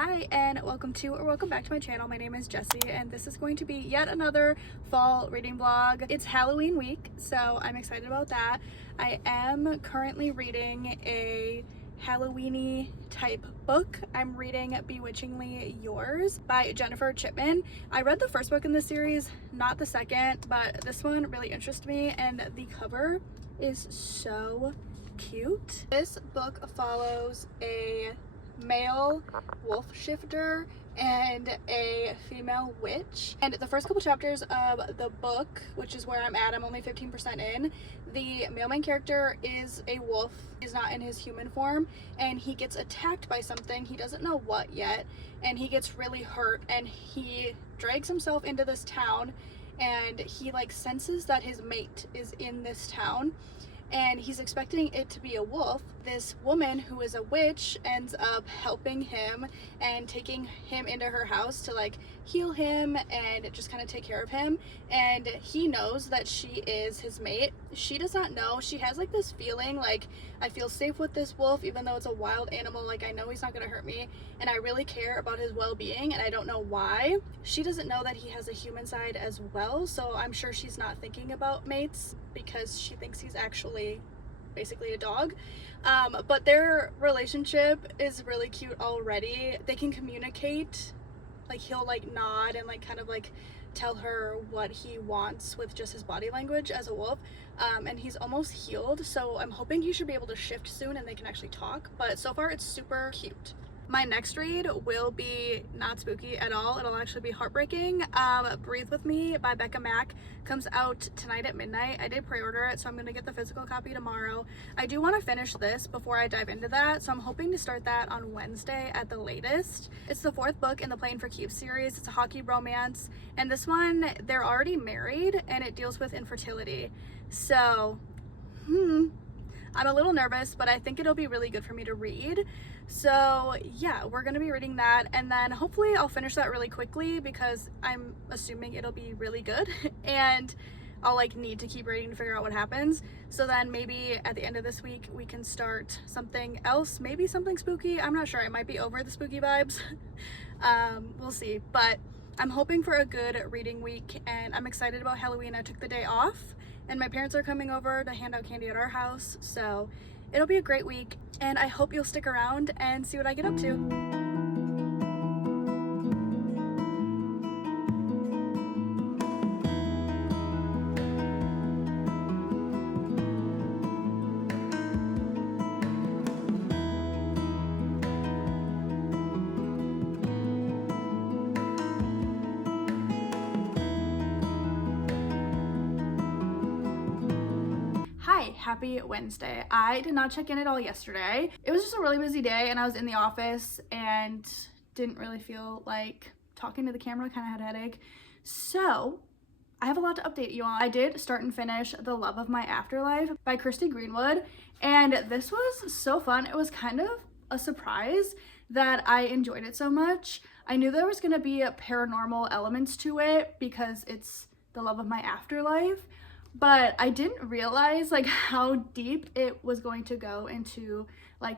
Hi and welcome back to my channel. My name is Jessie and this is going to be yet another fall reading vlog. It's Halloween week, so I'm excited about that. I am currently reading a Halloween-y type book. I'm reading Bewitchingly Yours by Jennifer Chipman. I read the first book in the series, not the second, but this one really interests me and the cover is so cute. This book follows a male wolf shifter and a female witch, and the first couple chapters of the book, which is where I'm at, I'm only 15% in, the male main character is a wolf. He's not in his human form and he gets attacked by something, he doesn't know what yet, and he gets really hurt and he drags himself into this town and he senses that his mate is in this town and he's expecting it to be a wolf. This woman who is a witch ends up helping him and taking him into her house to heal him and just kind of take care of him, and he knows that she is his mate. She does not know. She has this feeling I feel safe with this wolf even though it's a wild animal, I know he's not gonna hurt me and I really care about his well-being and I don't know why. She doesn't know that he has a human side as well, so I'm sure she's not thinking about mates because she thinks he's actually basically a dog. But their relationship is really cute already. They can communicate, he'll nod and kind of tell her what he wants with just his body language as a wolf, and he's almost healed, so I'm hoping he should be able to shift soon and they can actually talk, but so far it's super cute. My next read will be not spooky at all. It'll actually be heartbreaking. Breathe With Me by Becca Mack comes out tonight at midnight. I did pre-order it, so I'm gonna get the physical copy tomorrow. I do want to finish this before I dive into that, so I'm hoping to start that on Wednesday at the latest. It's the fourth book in the Playing for Keeps series. It's a hockey romance, and this one, they're already married, and it deals with infertility. So, I'm a little nervous, but I think it'll be really good for me to read. So yeah, we're gonna be reading that, and then hopefully I'll finish that really quickly because I'm assuming it'll be really good and I'll need to keep reading to figure out what happens. So then maybe at the end of this week we can start something else, maybe something spooky. I'm not sure, I might be over the spooky vibes. We'll see, but I'm hoping for a good reading week and I'm excited about Halloween. I took the day off and my parents are coming over to hand out candy at our house, so it'll be a great week and I hope you'll stick around and see what I get up to. Hi, happy Wednesday. I did not check in at all yesterday. It was just a really busy day and I was in the office and didn't really feel like talking to the camera, kind of had a headache. So I have a lot to update you on. I did start and finish The Love of My Afterlife by Christy Greenwood, and this was so fun. It was kind of a surprise that I enjoyed it so much. I knew there was gonna be paranormal elements to it because it's The Love of My Afterlife, but I didn't realize how deep it was going to go into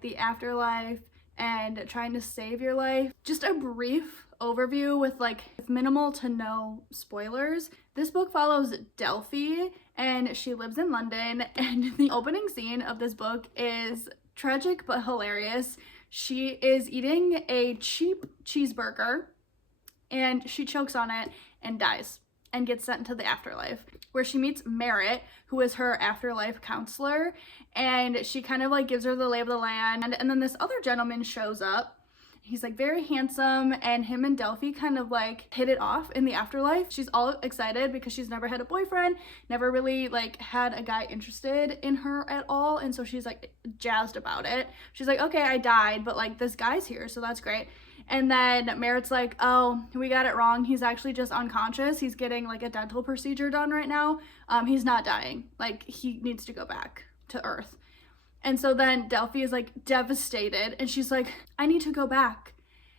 the afterlife and trying to save your life. Just a brief overview with minimal to no spoilers. This book follows Delphi and she lives in London, and the opening scene of this book is tragic but hilarious. She is eating a cheap cheeseburger and she chokes on it and dies and gets sent into the afterlife, where she meets Merritt, who is her afterlife counselor, and she kind of gives her the lay of the land, and then this other gentleman shows up. He's very handsome, and him and Delphi kind of hit it off in the afterlife. She's all excited because she's never had a boyfriend, never really had a guy interested in her at all, and so she's jazzed about it. She's okay, I died, but this guy's here, so that's great. And then Merritt's oh, we got it wrong. He's actually just unconscious. He's getting a dental procedure done right now. He's not dying. He needs to go back to Earth. And so then Delphi is devastated and she's I need to go back.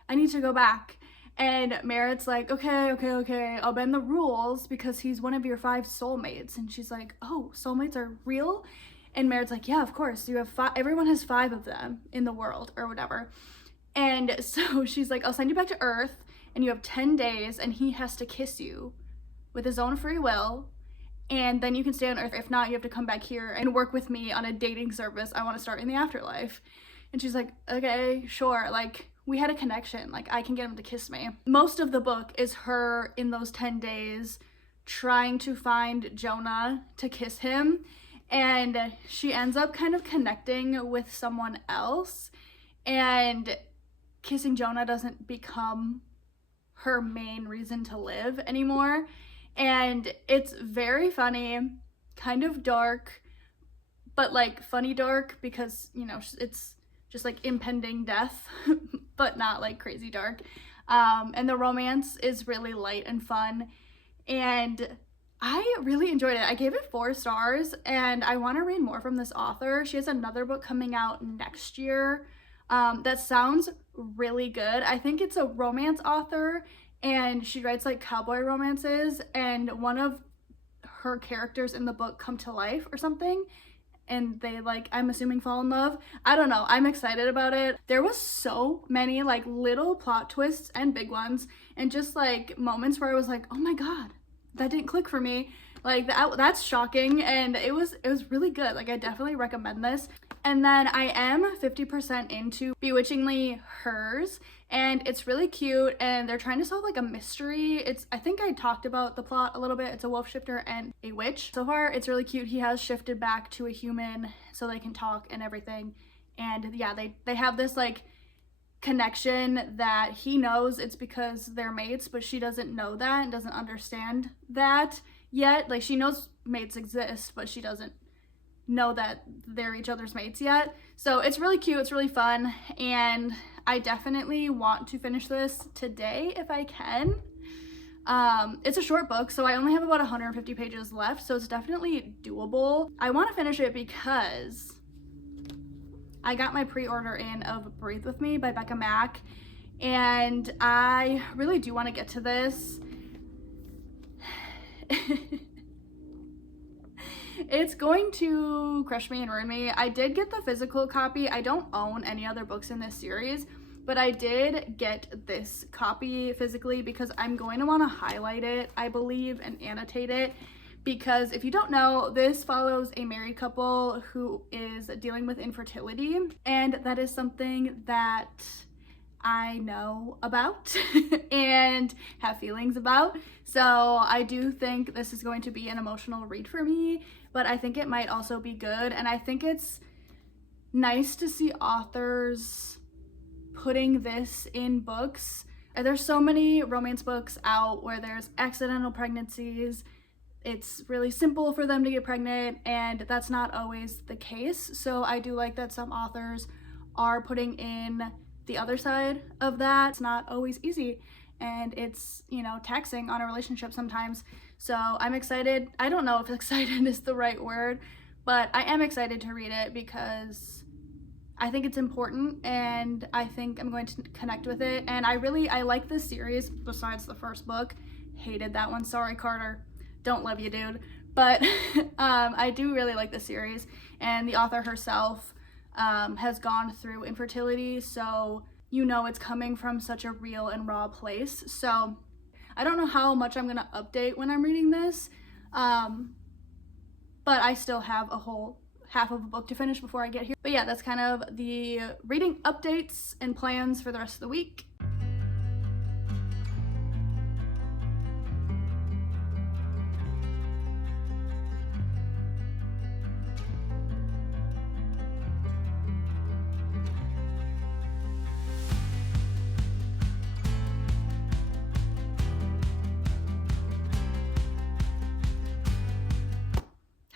I need to go back. And Merritt's okay, I'll bend the rules because he's one of your 5 soulmates. And she's oh, soulmates are real? And Merritt's yeah, of course. You have 5, everyone has 5 of them in the world or whatever. And so she's like, I'll send you back to Earth and you have 10 days and he has to kiss you with his own free will. And then you can stay on Earth. If not, you have to come back here and work with me on a dating service. I want to start in the afterlife. And she's like, okay, sure. Like, we had a connection. Like, I can get him to kiss me. Most of the book is her in those 10 days trying to find Jonah to kiss him. And she ends up kind of connecting with someone else. And kissing Jonah doesn't become her main reason to live anymore. And it's very funny, kind of dark, but like funny dark because, you know, it's just like impending death, but not like crazy dark. And the romance is really light and fun. And I really enjoyed it. I gave it 4 stars and I want to read more from this author. She has another book coming out next year that sounds really good. I think it's a romance author and she writes like cowboy romances, and one of her characters in the book come to life or something, and they like, I'm assuming, fall in love. I don't know. I'm excited about it. There was so many like little plot twists and big ones and just like moments where I was like, oh my god, that didn't click for me. Like that's shocking, and it was really good. Like, I definitely recommend this. And then I am 50% into Bewitchingly Hers, and it's really cute, and they're trying to solve like a mystery. I think I talked about the plot a little bit. It's a wolf shifter and a witch. So far it's really cute. He has shifted back to a human so they can talk and everything. And yeah, they have this like connection that he knows it's because they're mates, but she doesn't know that and doesn't understand that yet. Like, she knows mates exist, but she doesn't know that they're each other's mates yet. So it's really cute, it's really fun, and I definitely want to finish this today if I can. It's a short book, so I only have about 150 pages left, so it's definitely doable. I want to finish it because I got my pre-order in of Breathe With Me by Becca Mack, and I really do want to get to this. It's going to crush me and ruin me. I did get the physical copy. I don't own any other books in this series, but I did get this copy physically because I'm going to want to highlight it, I believe, and annotate it. Because if you don't know, this follows a married couple who is dealing with infertility, and that is something that I know about and have feelings about. So I do think this is going to be an emotional read for me, but I think it might also be good. And I think it's nice to see authors putting this in books. There's so many romance books out where there's accidental pregnancies. It's really simple for them to get pregnant, and that's not always the case. So I do like that some authors are putting in the other side of that. It's not always easy, and it's, you know, taxing on a relationship sometimes. So I'm excited. I don't know if excited is the right word, but I am excited to read it because I think it's important, and I think I'm going to connect with it. And I like this series besides the first book. Hated that one. Sorry, Carter. Don't love you, dude. But I do really like the series, and the author herself has gone through infertility, so you know it's coming from such a real and raw place. So I don't know how much I'm gonna update when I'm reading this, but I still have a whole half of a book to finish before I get here. But yeah, that's kind of the reading updates and plans for the rest of the week.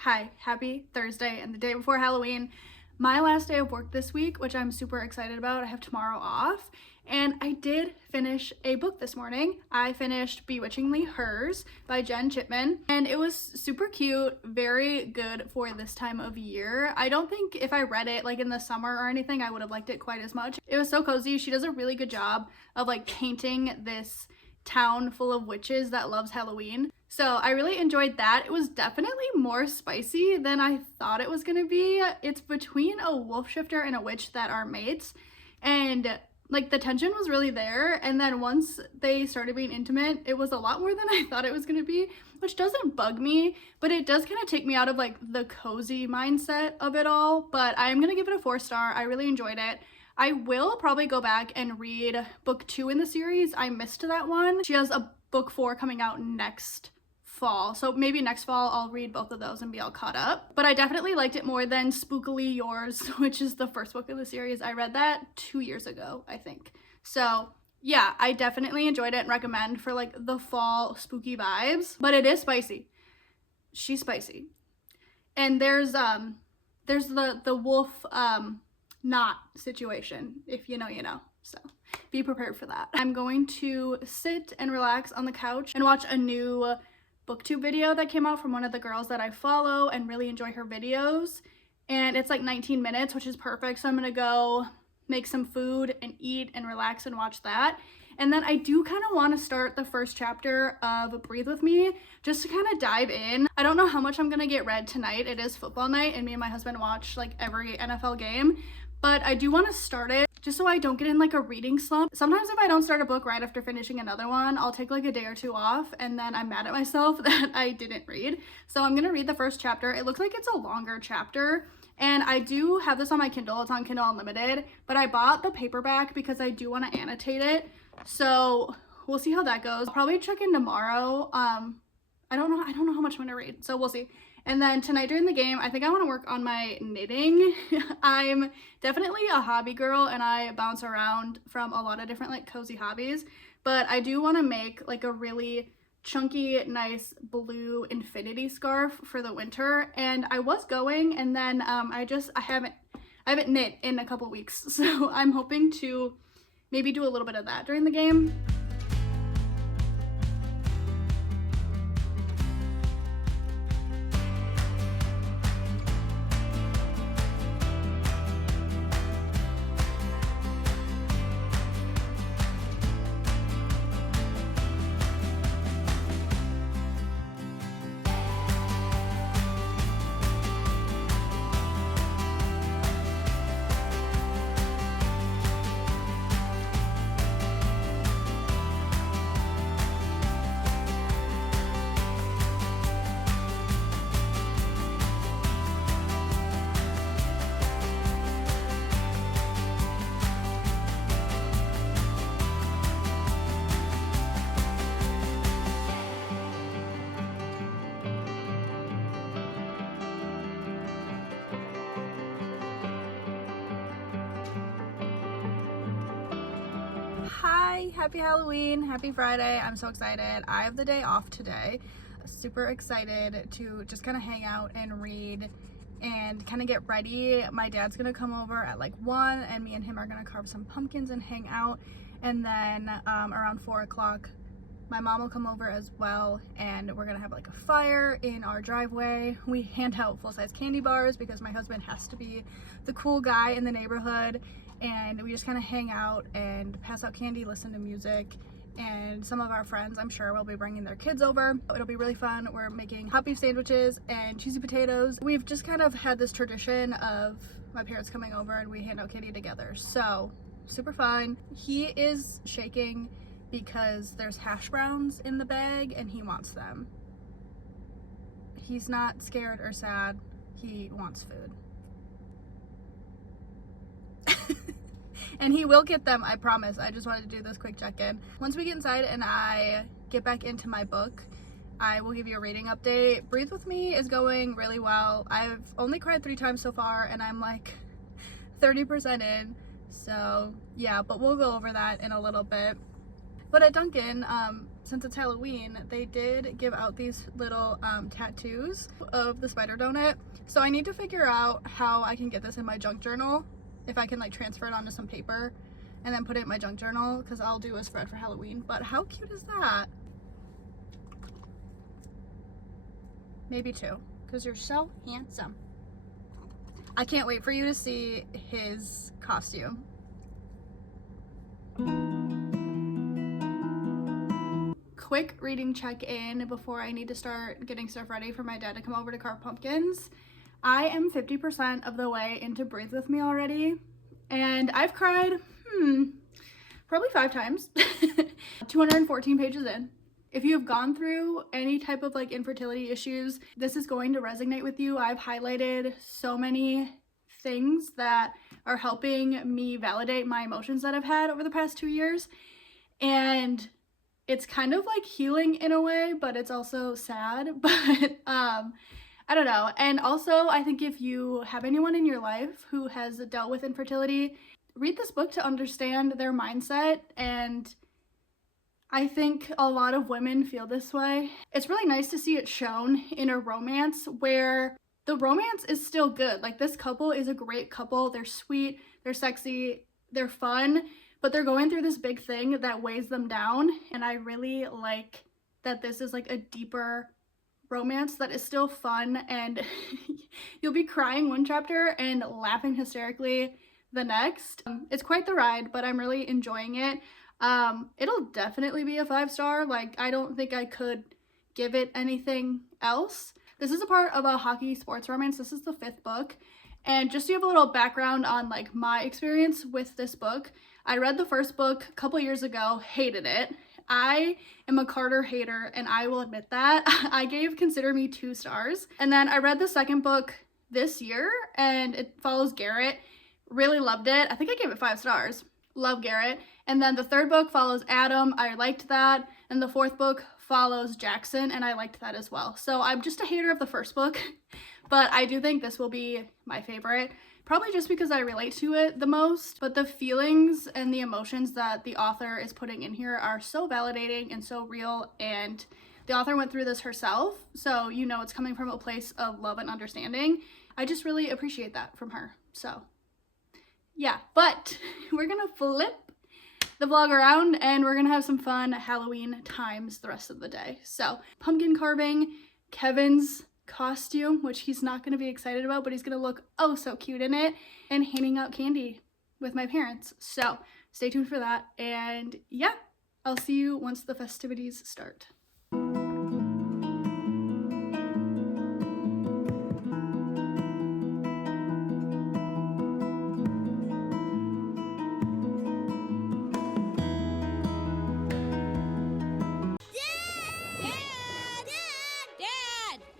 Hi, happy Thursday and the day before Halloween. My last day of work this week, which I'm super excited about. I have tomorrow off, and I did finish a book this morning. I finished Bewitchingly Hers by Jen Chipman, and it was super cute, very good for this time of year. I don't think if I read it like in the summer or anything, I would have liked it quite as much. It was so cozy. She does a really good job of like painting this town full of witches that loves Halloween. So I really enjoyed that. It was definitely more spicy than I thought it was gonna be. It's between a wolf shifter and a witch that are mates, and like the tension was really there, and then once they started being intimate, it was a lot more than I thought it was gonna be, which doesn't bug me, but it does kind of take me out of like the cozy mindset of it all. But I'm gonna give it a 4-star. I really enjoyed it. I will probably go back and read book 2 in the series. I missed that one. She has a book 4 coming out next fall, so maybe next fall I'll read both of those and be all caught up. But I definitely liked it more than Spookily Yours, which is the first book of the series. I read that 2 years ago, I think. So yeah, I definitely enjoyed it and recommend for like the fall spooky vibes. But it is spicy. She's spicy. And there's the wolf knot situation. If you know, you know. So be prepared for that. I'm going to sit and relax on the couch and watch a new booktube video that came out from one of the girls that I follow and really enjoy her videos, and it's like 19 minutes, which is perfect. So I'm gonna go make some food and eat and relax and watch that. And then I do kind of want to start the first chapter of Breathe With Me just to kind of dive in. I don't know how much I'm gonna get read tonight. It is football night and me and my husband watch like every NFL game, but I do want to start it just so I don't get in like a reading slump. Sometimes if I don't start a book right after finishing another one, I'll take like a day or 2 off and then I'm mad at myself that I didn't read. So I'm gonna read the first chapter. It looks like it's a longer chapter, and I do have this on my Kindle. It's on Kindle Unlimited, but I bought the paperback because I do want to annotate it. So we'll see how that goes. I'll probably check in tomorrow. I don't know how much I'm gonna read, so we'll see. And then tonight during the game, I think I want to work on my knitting. I'm definitely a hobby girl and I bounce around from a lot of different like cozy hobbies, but I do want to make like a really chunky, nice blue infinity scarf for the winter. And I was going, and then I haven't knit in a couple weeks. So I'm hoping to maybe do a little bit of that during the game. Hi, happy Halloween, happy Friday. I'm so excited. I have the day off today. Super excited to just kind of hang out and read and kind of get ready. My dad's gonna come over at like 1 and me and him are gonna carve some pumpkins and hang out. And then around 4 o'clock, my mom will come over as well, and we're gonna have like a fire in our driveway. We hand out full-size candy bars because my husband has to be the cool guy in the neighborhood, and we just kind of hang out and pass out candy, listen to music, and some of our friends, I'm sure, will be bringing their kids over. It'll be really fun. We're making hot beef sandwiches and cheesy potatoes. We've just kind of had this tradition of my parents coming over and we hand out candy together, so super fun. He is shaking because there's hash browns in the bag and he wants them. He's not scared or sad, he wants food. And he will get them, I promise. I just wanted to do this quick check-in. Once we get inside and I get back into my book, I will give you a reading update. Breathe With Me is going really well. I've only cried 3 times so far and I'm like 30% in. So yeah, but we'll go over that in a little bit. But at Dunkin', since it's Halloween, they did give out these little tattoos of the spider donut. So I need to figure out how I can get this in my junk journal. If I can like transfer it onto some paper and then put it in my junk journal, because I'll do a spread for Halloween. But how cute is that? Maybe 2, because you're so handsome. I can't wait for you to see his costume. Quick reading check-in before I need to start getting stuff ready for my dad to come over to carve pumpkins. I am 50% of the way into Breathe With Me already, and I've cried probably 5 times. 214 pages in. If you have gone through any type of like infertility issues, this is going to resonate with you. I've highlighted so many things that are helping me validate my emotions that I've had over the past 2 years. And it's kind of like healing in a way, but it's also sad. But I don't know. And also, I think if you have anyone in your life who has dealt with infertility, read this book to understand their mindset. And I think a lot of women feel this way. It's really nice to see it shown in a romance where the romance is still good. Like, this couple is a great couple. They're sweet, they're sexy, they're fun, but they're going through this big thing that weighs them down. And I really like that this is like a deeper romance that is still fun, and you'll be crying one chapter and laughing hysterically the next. It's quite the ride, but I'm really enjoying it. It'll definitely be a 5-star. Like, I don't think I could give it anything else. This is a part of a hockey sports romance. This is the 5th book. And just so you have a little background on like my experience with this book, I read the first book a couple years ago, hated it. I am a Carter hater, and I will admit that. I gave Consider Me 2 stars. And then I read the second book this year, and it follows Garrett. Really loved it. I think I gave it 5 stars. Love Garrett. And then the third book follows Adam. I liked that. And the 4th book follows Jackson, and I liked that as well. So I'm just a hater of the first book, but I do think this will be my favorite. Probably just because I relate to it the most, but the feelings and the emotions that the author is putting in here are so validating and so real, and the author went through this herself, so you know it's coming from a place of love and understanding. I just really appreciate that from her. So yeah, but we're gonna flip the vlog around and we're gonna have some fun Halloween times the rest of the day. So pumpkin carving, Kevin's costume, which he's not going to be excited about, but he's going to look oh so cute in it, and handing out candy with my parents. So stay tuned for that, and yeah, I'll see you once the festivities start.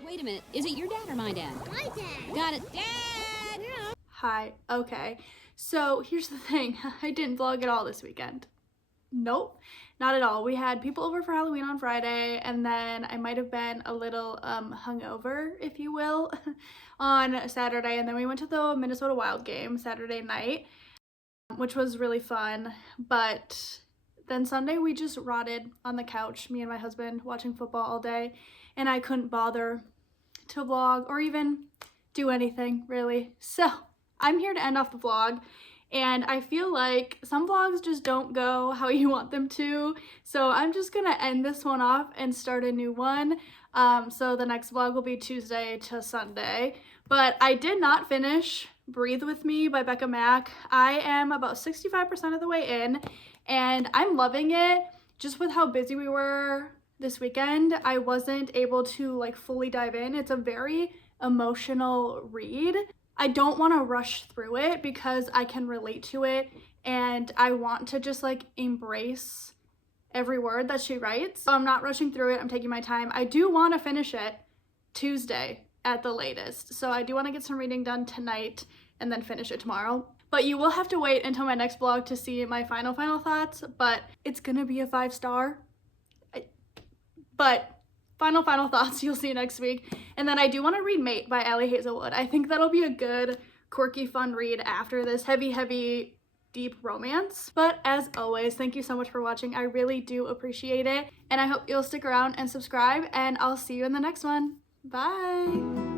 Wait a minute, is it your dad or my dad? My dad. Got it. Dad! Yeah. Hi, okay. So here's the thing, I didn't vlog at all this weekend. Nope, not at all. We had people over for Halloween on Friday, and then I might have been a little hungover, if you will, on Saturday, and then we went to the Minnesota Wild game Saturday night, which was really fun. But then Sunday we just rotted on the couch, me and my husband, watching football all day, and I couldn't bother to vlog or even do anything really. So I'm here to end off the vlog, and I feel like some vlogs just don't go how you want them to, so I'm just gonna end this one off and start a new one. So the next vlog will be Tuesday to Sunday, but I did not finish Breathe With Me by Becca Mack. I am about 65% of the way in, and I'm loving it. Just with how busy we were this weekend, I wasn't able to like fully dive in. It's a very emotional read. I don't want to rush through it because I can relate to it, and I want to just like embrace every word that she writes. So I'm not rushing through it. I'm taking my time. I do want to finish it Tuesday at the latest. So I do want to get some reading done tonight and then finish it tomorrow. But you will have to wait until my next vlog to see my final thoughts, but it's gonna be a 5-star. But final thoughts you'll see next week. And then I do want to read Mate by Allie Hazelwood. I think that'll be a good, quirky, fun read after this heavy, deep romance. But as always, thank you so much for watching. I really do appreciate it. And I hope you'll stick around and subscribe, and I'll see you in the next one. Bye!